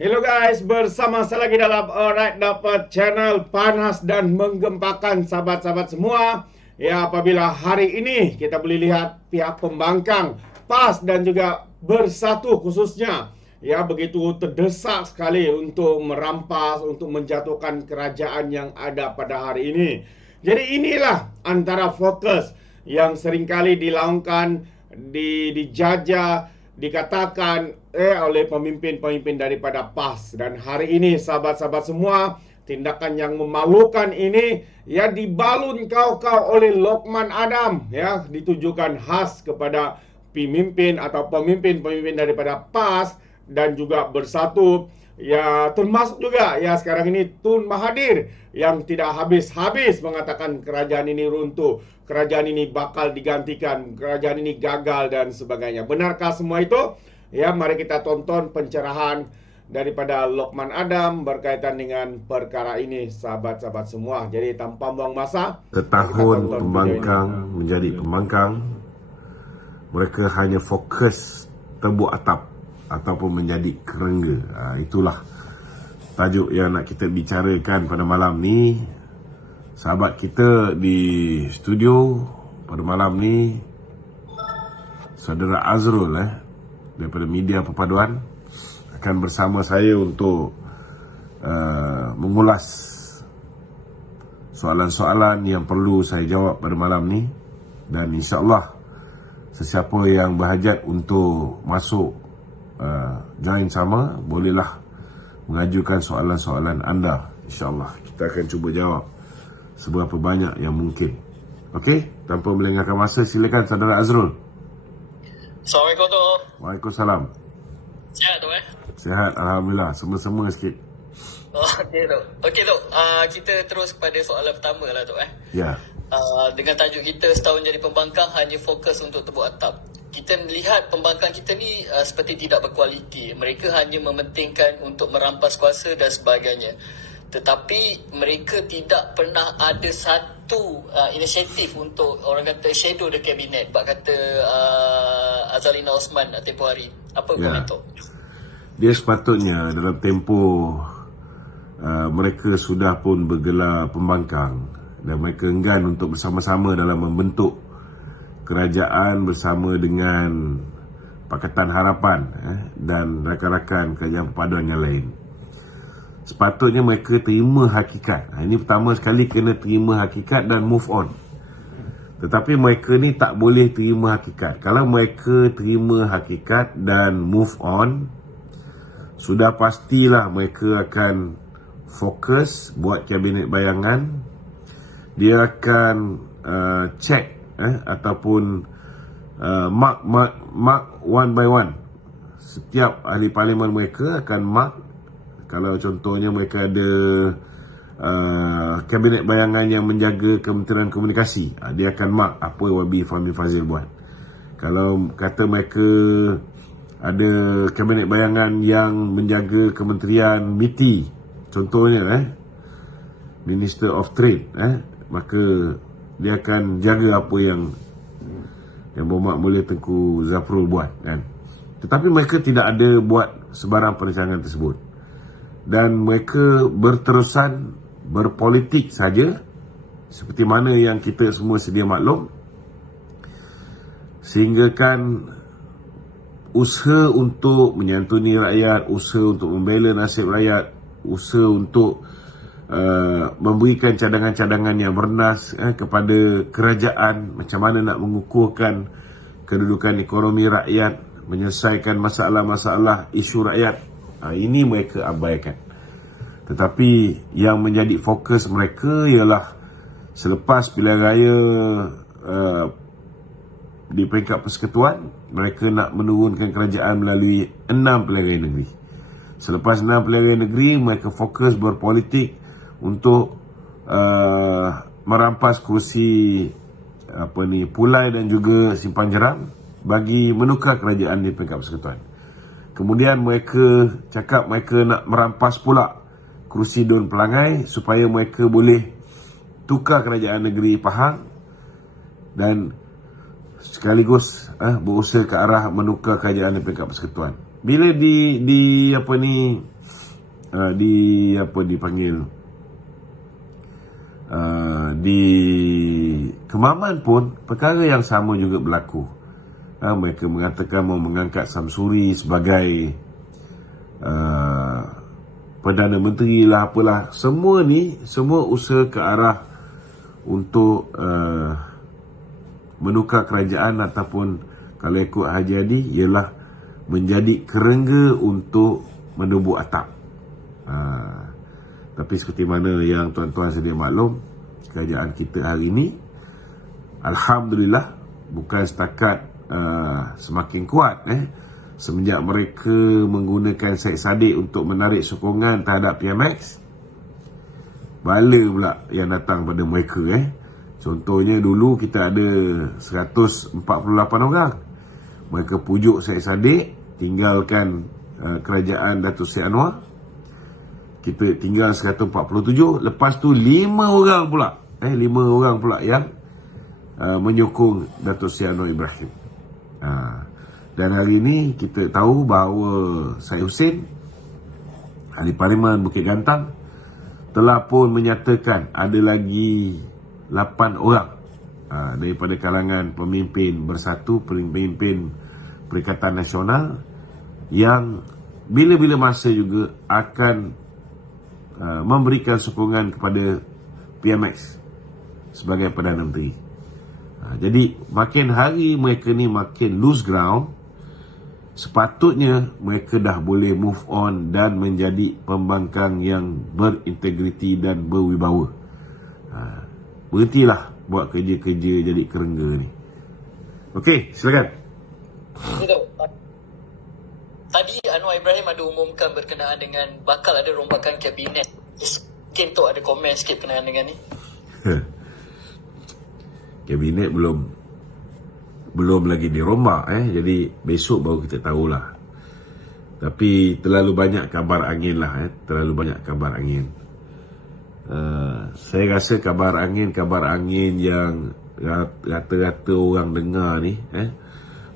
Hello guys, bersama saya lagi dalam Alright Dapat channel panas dan menggempakan sahabat-sahabat semua. Ya, apabila hari ini kita boleh lihat pihak pembangkang PAS dan juga Bersatu khususnya, ya begitu terdesak sekali untuk merampas, untuk menjatuhkan kerajaan yang ada pada hari ini. Jadi inilah antara fokus yang seringkali dilaungkan, dijajah, dikatakan oleh pemimpin-pemimpin daripada PAS. Dan hari ini sahabat-sahabat semua, tindakan yang memalukan ini ya dibalun kau-kau oleh Lokman Adam, ya ditujukan khas kepada pemimpin atau pemimpin-pemimpin daripada PAS dan juga Bersatu. Ya, termasuk juga ya sekarang ini Tun Mahathir yang tidak habis-habis mengatakan kerajaan ini runtuh, kerajaan ini bakal digantikan, kerajaan ini gagal dan sebagainya. Benarkah semua itu? Ya, mari kita tonton pencerahan daripada Lokman Adam berkaitan dengan perkara ini, sahabat-sahabat semua. Jadi tanpa buang masa, setahun pembangkang menjadi pembangkang, mereka hanya fokus tebuk atap ataupun menjadi kerengga. Itulah tajuk yang nak kita bicarakan pada malam ni. Sahabat kita di studio pada malam ni, Saudara Azrul daripada Media Perpaduan akan bersama saya untuk mengulas soalan-soalan yang perlu saya jawab pada malam ni. Dan insya-Allah sesiapa yang berhajat untuk masuk join sama, bolehlah mengajukan soalan-soalan anda. InsyaAllah kita akan cuba jawab seberapa banyak yang mungkin. Okey, tanpa melengahkan masa, silakan Saudara Azrul. Assalamualaikum tu. Waalaikumsalam. Sihat tu Sihat, Alhamdulillah. Semua-semua sikit. Okey tu. Okey tu. Kita terus kepada soalan pertama lah tu Ya. Dengan tajuk kita setahun jadi pembangkang hanya fokus untuk tebuk atap. Kita melihat pembangkang kita ni seperti tidak berkualiti. Mereka hanya mementingkan untuk merampas kuasa dan sebagainya. Tetapi mereka tidak pernah ada satu inisiatif untuk orang kata shadow the cabinet. Bak kata Azalina Osman tempoh hari. Apa komentar? Dia sepatutnya dalam tempoh mereka sudah pun bergelar pembangkang dan mereka enggan untuk bersama-sama dalam membentuk kerajaan bersama dengan Pakatan Harapan dan rakan-rakan kerajaan perpaduan yang lain. Sepatutnya mereka terima hakikat. Ini pertama sekali kena terima hakikat dan move on. Tetapi mereka ni tak boleh terima hakikat. Kalau mereka terima hakikat dan move on, sudah pastilah mereka akan fokus buat kabinet bayangan. Dia akan check ataupun mark one by one. Setiap ahli parlimen mereka akan mark. Kalau contohnya mereka ada kabinet bayangan yang menjaga Kementerian Komunikasi, dia akan mark apa Wabi Fahmi Fazil buat. Kalau kata mereka ada kabinet bayangan yang menjaga Kementerian MITI, contohnya Minister of Trade, maka dia akan jaga apa yang Berhormat Mulia Tengku Zafrul buat kan. Tetapi mereka tidak ada buat sebarang perancangan tersebut. Dan mereka berterusan berpolitik saja, seperti mana yang kita semua sedia maklum. Sehingga kan usaha untuk menyantuni rakyat, usaha untuk membela nasib rakyat, usaha untuk memberikan cadangan-cadangan yang bernas kepada kerajaan, macam mana nak mengukuhkan kedudukan ekonomi rakyat, menyelesaikan masalah-masalah isu rakyat, ini mereka abaikan. Tetapi yang menjadi fokus mereka ialah selepas pilihan raya di peringkat persekutuan, mereka nak menurunkan kerajaan melalui 6 pilihan raya negeri. Selepas 6 pilihan raya negeri, mereka fokus berpolitik untuk merampas kursi Pulai dan juga Simpan Jeram bagi menukar kerajaan di peringkat persekutuan. Kemudian mereka cakap mereka nak merampas pula kursi Dun Pelangai supaya mereka boleh tukar kerajaan negeri Pahang dan sekaligus berusaha ke arah menukar kerajaan di peringkat persekutuan. Bila dipanggil di Kemaman pun perkara yang sama juga berlaku. Mereka mengatakan mau mengangkat Samsuri sebagai Perdana Menteri lah, apalah. Semua usaha ke arah untuk menukar kerajaan, ataupun kalau ikut Haji Hadi ialah menjadi kerengga untuk menebuk atap. Tapi seperti mana yang tuan-tuan sedia maklum, kerajaan kita hari ini alhamdulillah bukan setakat semakin kuat semenjak mereka menggunakan Syed Saddiq untuk menarik sokongan terhadap PMX. Bala pula yang datang pada mereka. Contohnya dulu kita ada 148 orang. Mereka pujuk Syed Saddiq tinggalkan kerajaan Datuk Seri Anwar. Kita tinggal 147. Lepas tu 5 orang pula yang menyokong Datuk Seri Anwar Ibrahim. Dan hari ini kita tahu bahawa Syed Hussein, Ahli Parlimen Bukit Gantang, telah pun menyatakan ada lagi 8 orang daripada kalangan pemimpin Bersatu, pemimpin Perikatan Nasional, yang bila-bila masa juga akan memberikan sokongan kepada PMX sebagai Perdana Menteri. Jadi makin hari mereka ni makin lose ground. Sepatutnya mereka dah boleh move on dan menjadi pembangkang yang berintegriti dan berwibawa. Berhentilah buat kerja-kerja jadi kerengga ni. Okey, silakan. Tadi Anwar Ibrahim ada umumkan berkenaan dengan bakal ada rombakan kabinet. Mungkin tu ada komen sikit berkenaan dengan ni. Kabinet belum lagi dirombak, jadi besok baru kita tahulah. Tapi terlalu banyak kabar angin lah, terlalu banyak kabar angin. Saya rasa kabar angin yang rata-rata orang dengar ni,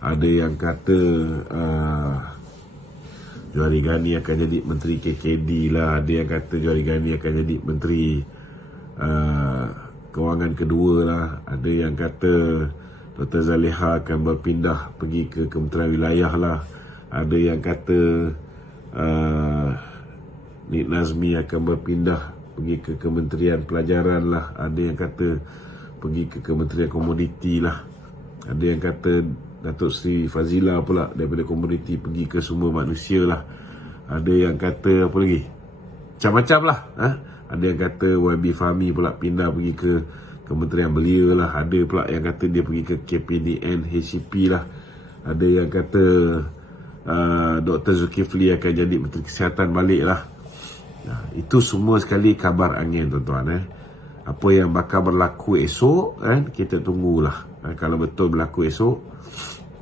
ada yang kata Johari Ghani akan jadi Menteri KKD lah, ada yang kata Johari Ghani akan jadi Menteri Kewangan kedua lah, ada yang kata Dr. Zaliha akan berpindah pergi ke Kementerian Wilayah lah, ada yang kata Nik Nazmi akan berpindah pergi ke Kementerian Pelajaran lah, ada yang kata pergi ke Kementerian Komoditi lah, ada yang kata Datuk Seri Fazila pula daripada komoditi pergi ke sumber manusia lah, ada yang kata apa lagi, macam-macam lah. Ada yang kata YB Fahmi pula pindah pergi ke Kementerian Belia lah, ada pula yang kata dia pergi ke KPDN HCP lah, ada yang kata Dr. Zulkifli akan jadi Menteri Kesihatan balik lah. Itu semua sekali kabar angin, tuan-tuan. Apa yang bakal berlaku esok, kita tunggulah. Kalau betul berlaku esok,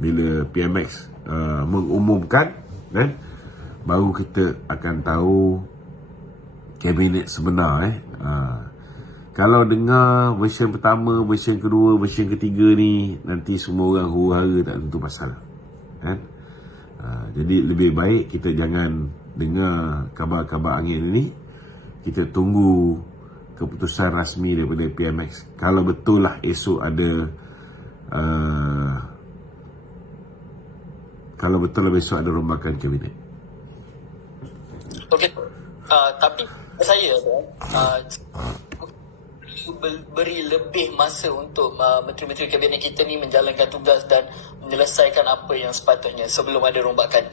bila PMX mengumumkan, baru kita akan tahu kabinet sebenar. Kalau dengar versi pertama, versi kedua, versi ketiga ni, nanti semua orang huru-hara tak tentu pasal. Jadi lebih baik kita jangan dengar kabar-kabar angin ini. Kita tunggu keputusan rasmi daripada PMX. Kalau betul lah esok ada kalau betul lah besok ada rombakan kabinet. Okey. Tapi saya beri lebih masa untuk menteri-menteri kabinet kita ni menjalankan tugas dan menyelesaikan apa yang sepatutnya sebelum ada rombakan.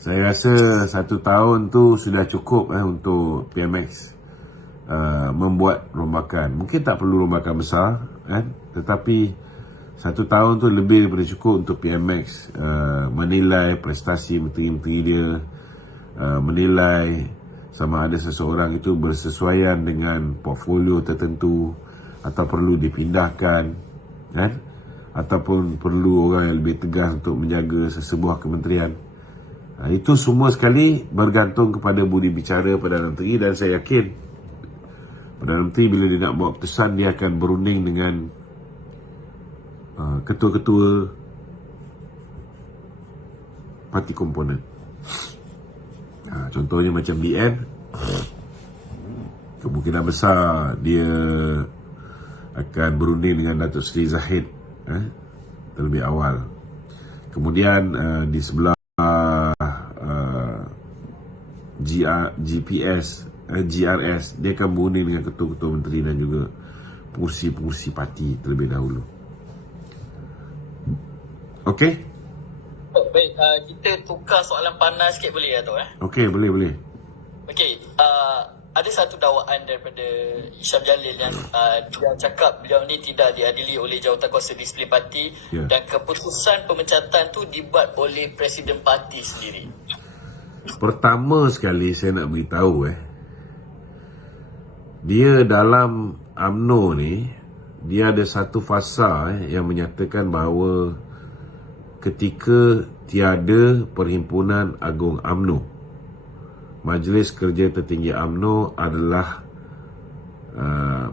Saya rasa 1 tahun tu sudah cukup untuk PMX membuat rombakan. Mungkin tak perlu rombakan besar, tetapi 1 tahun tu lebih daripada cukup untuk PMX menilai prestasi menteri-menteri dia, menilai sama ada seseorang itu bersesuaian dengan portfolio tertentu atau perlu dipindahkan, ataupun perlu orang yang lebih tegas untuk menjaga sesebuah kementerian. Itu semua sekali bergantung kepada budi bicara Perdana Menteri, dan saya yakin Perdana Menteri bila dia nak buat keputusan, dia akan berunding dengan ketua-ketua parti komponen. Contohnya macam BN, kemungkinan besar dia akan berunding dengan Datuk Seri Zahid terlebih awal. Kemudian di sebelah GRS, dia akan berunding dengan ketua-ketua menteri dan juga kursi-kursi parti terlebih dahulu. Okey? Baik, kita tukar soalan panas sikit boleh ya, Tok? Okey, boleh. Okey, ada satu dakwaan daripada Hisham Jalil yang dia cakap beliau ni tidak diadili oleh Jawatankuasa Disiplin Parti, dan keputusan pemecatan tu dibuat oleh Presiden Parti sendiri. Pertama sekali saya nak beritahu dia dalam UMNO ni, dia ada satu fasa yang menyatakan bahawa ketika tiada Perhimpunan Agung UMNO, Majlis Kerja Tertinggi UMNO adalah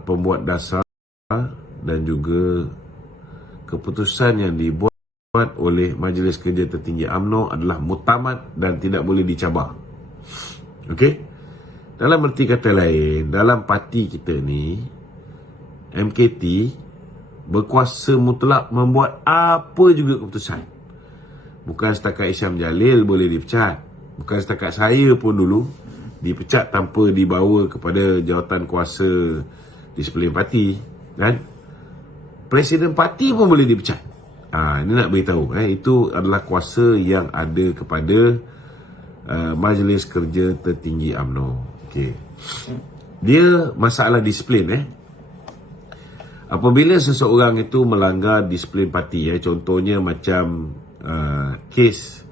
pembuat dasar dan juga keputusan yang dibuat oleh Majlis Kerja Tertinggi UMNO adalah muktamad dan tidak boleh dicabar. Okey? Dalam erti kata lain, dalam parti kita ni, MKT berkuasa mutlak membuat apa juga keputusan. Bukan setakat Hisham Jalil boleh dipecat. Bukan setakat saya pun dulu dipecat tanpa dibawa kepada jawatan kuasa disiplin parti, kan? Presiden parti pun boleh dipecat. Ini nak beritahu, itu adalah kuasa yang ada kepada Majlis Kerja Tertinggi UMNO. Okey. Dia masalah disiplin. Apabila seseorang itu melanggar disiplin parti, contohnya macam kes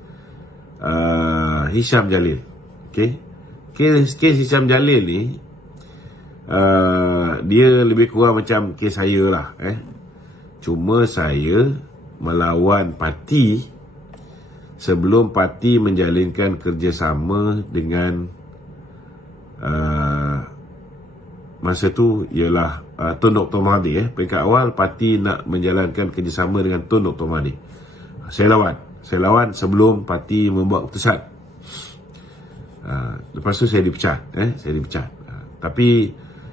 Hisham Jalil. Okey. Kes Hisham Jalil ni dia lebih kurang macam kes saya lah. Cuma saya melawan parti sebelum parti menjalinkan kerjasama dengan masa tu ialah Tun Dr. Mahathir. Peringkat awal parti nak menjalankan kerjasama dengan Tun Dr. Mahathir. Saya lawan sebelum parti membuat keputusan. Lepas tu saya dipecat. Tapi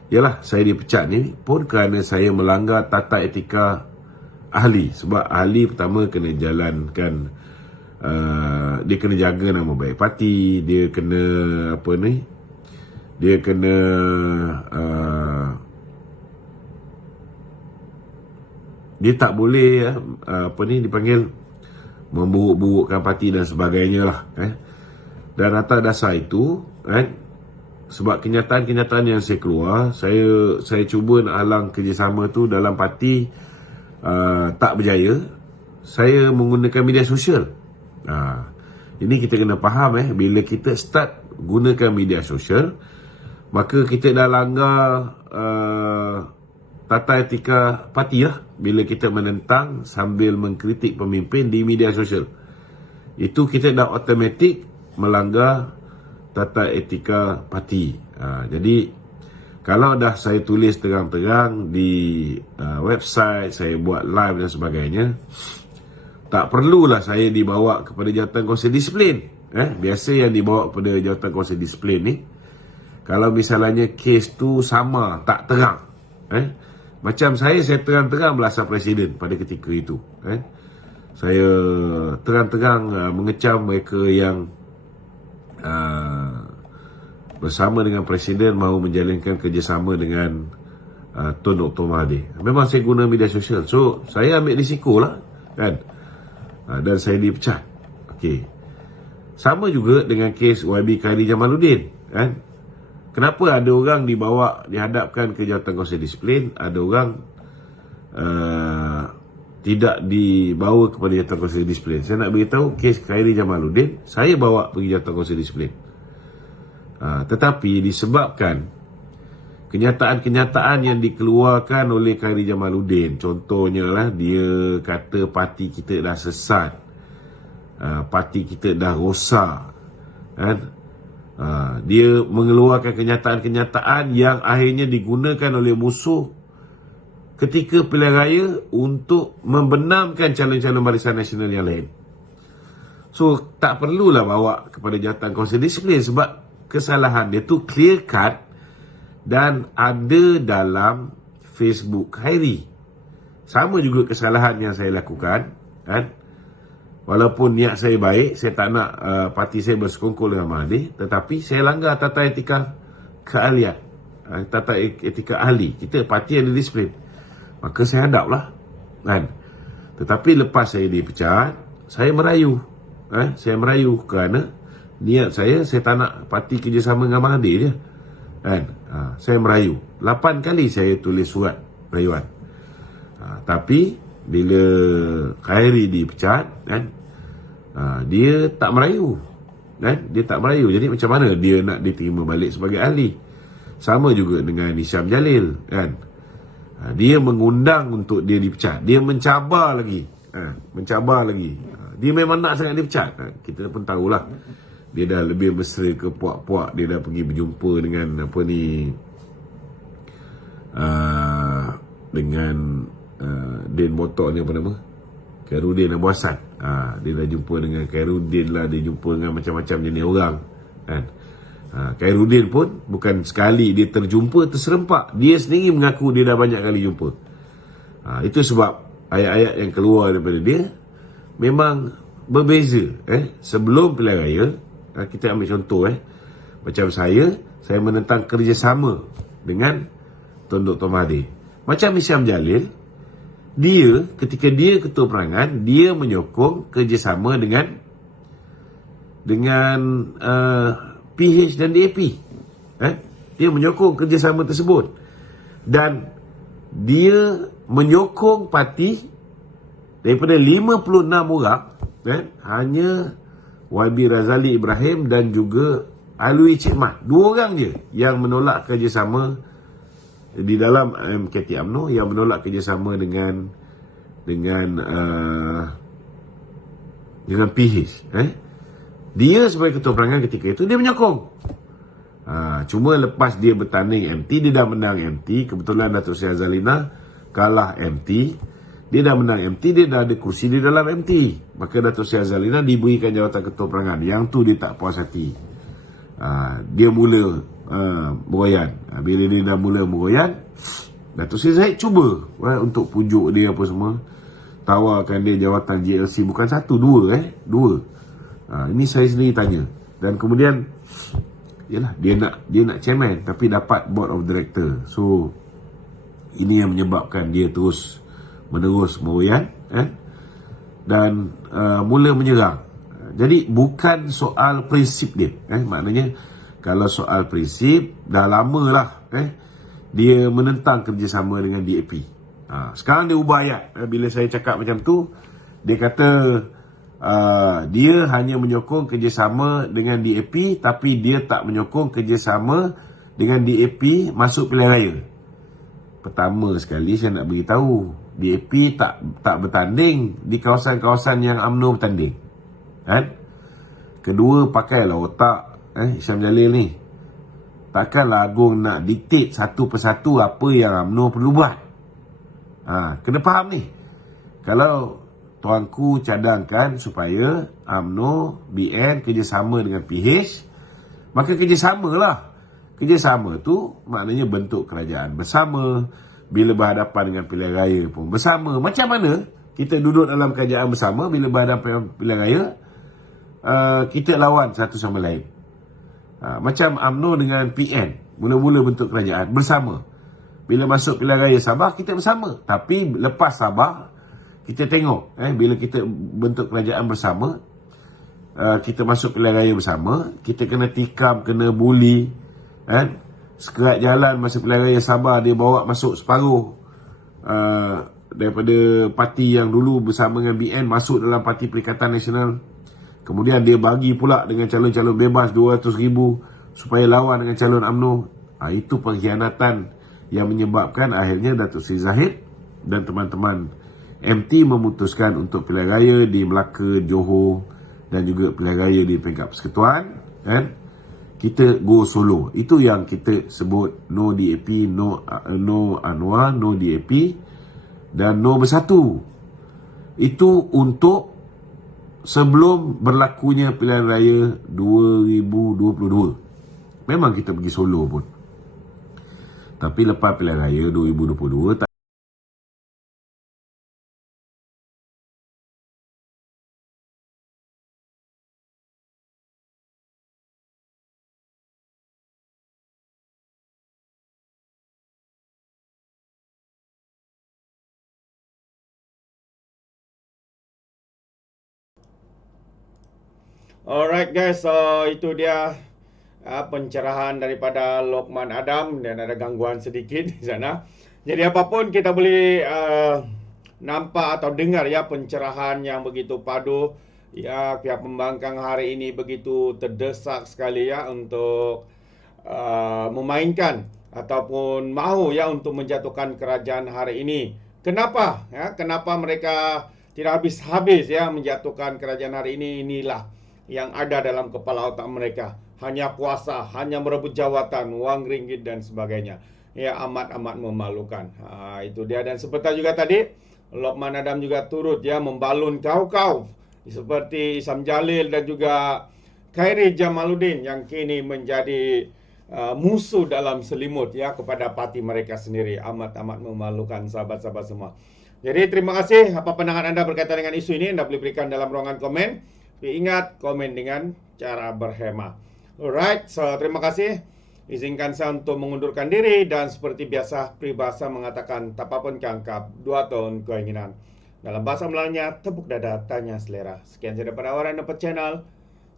yalah, saya dipecat ni pun kerana saya melanggar tata etika ahli. Sebab ahli pertama kena jalankan, dia kena jaga nama baik parti, dia kena dia tak boleh dipanggil memburuk-burukkan parti dan sebagainya lah. Dan atas dasar itu, sebab kenyataan-kenyataan yang saya keluar, saya cuba nak halang kerjasama tu dalam parti, tak berjaya. Saya menggunakan media sosial. Ini kita kena faham, bila kita start gunakan media sosial, maka kita dah langgar tata etika parti lah. Bila kita menentang sambil mengkritik pemimpin di media sosial, itu kita dah automatik melanggar tata etika parti. Jadi kalau dah saya tulis terang-terang di website, saya buat live dan sebagainya, tak perlulah saya dibawa kepada Jawatankuasa Disiplin. Biasa yang dibawa kepada Jawatankuasa Disiplin ni, kalau misalnya kes tu sama, tak terang. Macam saya terang-terang belasah presiden pada ketika itu. Saya terang-terang mengecam mereka yang bersama dengan presiden mahu menjalankan kerjasama dengan Tun Dr. Mahathir. Memang saya guna media sosial. So, saya ambil risiko lah, kan? Dan saya dipecat. Okey. Sama juga dengan kes YB Khairi Jamaluddin, kan? Kenapa ada orang dihadapkan ke Jawatankuasa Disiplin, ada orang tidak dibawa kepada Jawatankuasa Disiplin? Saya nak beritahu, kes Khairi Jamaluddin saya bawa pergi Jawatankuasa Disiplin. Tetapi disebabkan kenyataan-kenyataan yang dikeluarkan oleh Khairi Jamaluddin, contohnya lah, dia kata parti kita dah sesat, parti kita dah rosak, kan? Dia mengeluarkan kenyataan-kenyataan yang akhirnya digunakan oleh musuh ketika pilihan raya untuk membenamkan calon-calon Barisan Nasional yang lain. So tak perlulah bawa kepada jawatan kawasan disiplin sebab kesalahan dia tu clear cut dan ada dalam Facebook Khairi. Sama juga kesalahan yang saya lakukan, kan? Walaupun niat saya baik, saya tak nak parti saya bersekongkol dengan Mahathir, tetapi saya langgar tata etika keahlian, tata etika ahli. Kita parti ada disiplin, maka saya hadap lah, kan? Tetapi lepas saya dipecat, saya merayu, saya merayu kerana niat saya tak nak parti kerjasama dengan Mahathir je, kan? Saya merayu 8 kali saya tulis surat rayuan. Tapi bila Khairi dipecat, kan, dia tak merayu, kan? Dia tak merayu. Jadi macam mana dia nak diterima balik sebagai ahli? Sama juga dengan Hisham Jalil, kan? Dia mengundang untuk dia dipecat. Dia mencabar lagi, mencabar lagi. Dia memang nak sangat dipecat. Kita pun tahulah, dia dah lebih mesra ke puak-puak. Dia dah pergi berjumpa dengan apa ni, dengan Din Motor ni, apa nama, Khairuddin Abu Hassan. Dia dah jumpa dengan Khairuddin lah, dia jumpa dengan macam-macam jenis orang, kan? Khairuddin pun bukan sekali dia terjumpa, terserempak. Dia sendiri mengaku dia dah banyak kali jumpa. Itu sebab ayat-ayat yang keluar daripada dia memang berbeza. Sebelum pilihan raya, kita ambil contoh, macam saya menentang kerjasama dengan Tun Dr. Mahathir. Macam Hisham Jalil, dia ketika dia ketua perangan, dia menyokong kerjasama dengan PH dan DAP. Dia menyokong kerjasama tersebut. Dan dia menyokong parti daripada 56 orang, hanya YB Razali Ibrahim dan juga Alwi Cik Mat. 2 orang je yang menolak kerjasama di dalam MKT UMNO, yang menolak kerjasama dengan PH. Dia sebagai ketua perangan ketika itu, dia menyokong. Cuma lepas dia bertanding MT, dia dah menang MT. Kebetulan Datuk Seri Azalina kalah MT. Dia dah menang MT, dia dah ada kursi di dalam MT. Maka Datuk Seri Azalina diberikan jawatan ketua perangan. Yang tu dia tak puas hati. Dia mula meroyan. Bila dia dah mula meroyan, Datuk Seri Zahid cuba untuk pujuk dia apa semua, tawarkan dia jawatan JLC, bukan 1, 2. 2. Ini saya sendiri tanya. Dan kemudian yalah, dia nak chairman tapi dapat board of director. So ini yang menyebabkan dia terus menerus meroyan, dan mula menyerang. Jadi bukan soal prinsip dia, maknanya kalau soal prinsip dah lama lah, dia menentang kerjasama dengan DAP. Sekarang dia ubah ayat. Bila saya cakap macam tu, dia kata dia hanya menyokong kerjasama dengan DAP, tapi dia tak menyokong kerjasama dengan DAP masuk pilihan raya. Pertama sekali saya nak beritahu, DAP tak bertanding di kawasan-kawasan yang UMNO bertanding, kan? Kedua, pakailah otak Hisham Jalil ni. Takkanlah Agung nak diktate satu persatu apa yang UMNO perlu buat. Kena faham ni. Kalau tuanku cadangkan supaya UMNO, BN kerjasama dengan PH, maka kerjasamalah. Kerjasama tu maknanya bentuk kerajaan bersama. Bila berhadapan dengan pilihan raya pun bersama. Macam mana kita duduk dalam kerajaan bersama bila berhadapan pilihan raya, kita lawan satu sama lain. Macam UMNO dengan PN, mula-mula bentuk kerajaan bersama. Bila masuk pilihan raya Sabah, kita bersama. Tapi lepas Sabah, kita tengok, bila kita bentuk kerajaan bersama, kita masuk pilihan raya bersama, kita kena tikam, kena bully, sekerat jalan masa pilihan raya Sabah, dia bawa masuk separuh daripada parti yang dulu bersama dengan BN masuk dalam Parti Perikatan Nasional. Kemudian dia bagi pula dengan calon-calon bebas 200,000 supaya lawan dengan calon UMNO. Itu pengkhianatan yang menyebabkan akhirnya Datuk Seri Zahid dan teman-teman MT memutuskan untuk pilihan raya di Melaka, Johor dan juga pilihan raya di peringkat persekutuan, kita go solo. Itu yang kita sebut no DAP, no Anwar, no DAP dan no bersatu. Itu untuk sebelum berlakunya pilihan raya 2022. Memang kita pergi solo pun. Tapi lepas pilihan raya 2022 tak. Alright guys, so itu dia pencerahan daripada Lokman Adam, dan ada gangguan sedikit di sana. Jadi apapun kita boleh nampak atau dengar ya pencerahan yang begitu padu. Ya, pihak pembangkang hari ini begitu terdesak sekali ya untuk memainkan ataupun mahu ya untuk menjatuhkan kerajaan hari ini. Kenapa? Ya, kenapa mereka tidak habis-habis ya menjatuhkan kerajaan hari ini? Inilah yang ada dalam kepala otak mereka. Hanya kuasa, hanya merebut jawatan, wang ringgit dan sebagainya. Ya, amat-amat memalukan. Itu dia. Dan seperti juga tadi, Lokman Adam juga turut ya membalun kau-kau seperti Isam Jalil dan juga Khairi Jamaluddin yang kini menjadi musuh dalam selimut ya kepada parti mereka sendiri. Amat-amat memalukan sahabat-sahabat semua. Jadi terima kasih. Apa pandangan anda berkaitan dengan isu ini? Anda boleh berikan dalam ruangan komen. Tapi ingat, komen dengan cara berhema. Alright, so terima kasih. Izinkan saya untuk mengundurkan diri. Dan seperti biasa, peribahasa mengatakan tak apa-pun kangkap, 2 tahun keinginan. Dalam bahasa Melayunya, tepuk dada, tanya selera. Sekian saja daripada Orang Dapat Channel.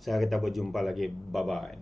Saya kita berjumpa lagi. Bye-bye.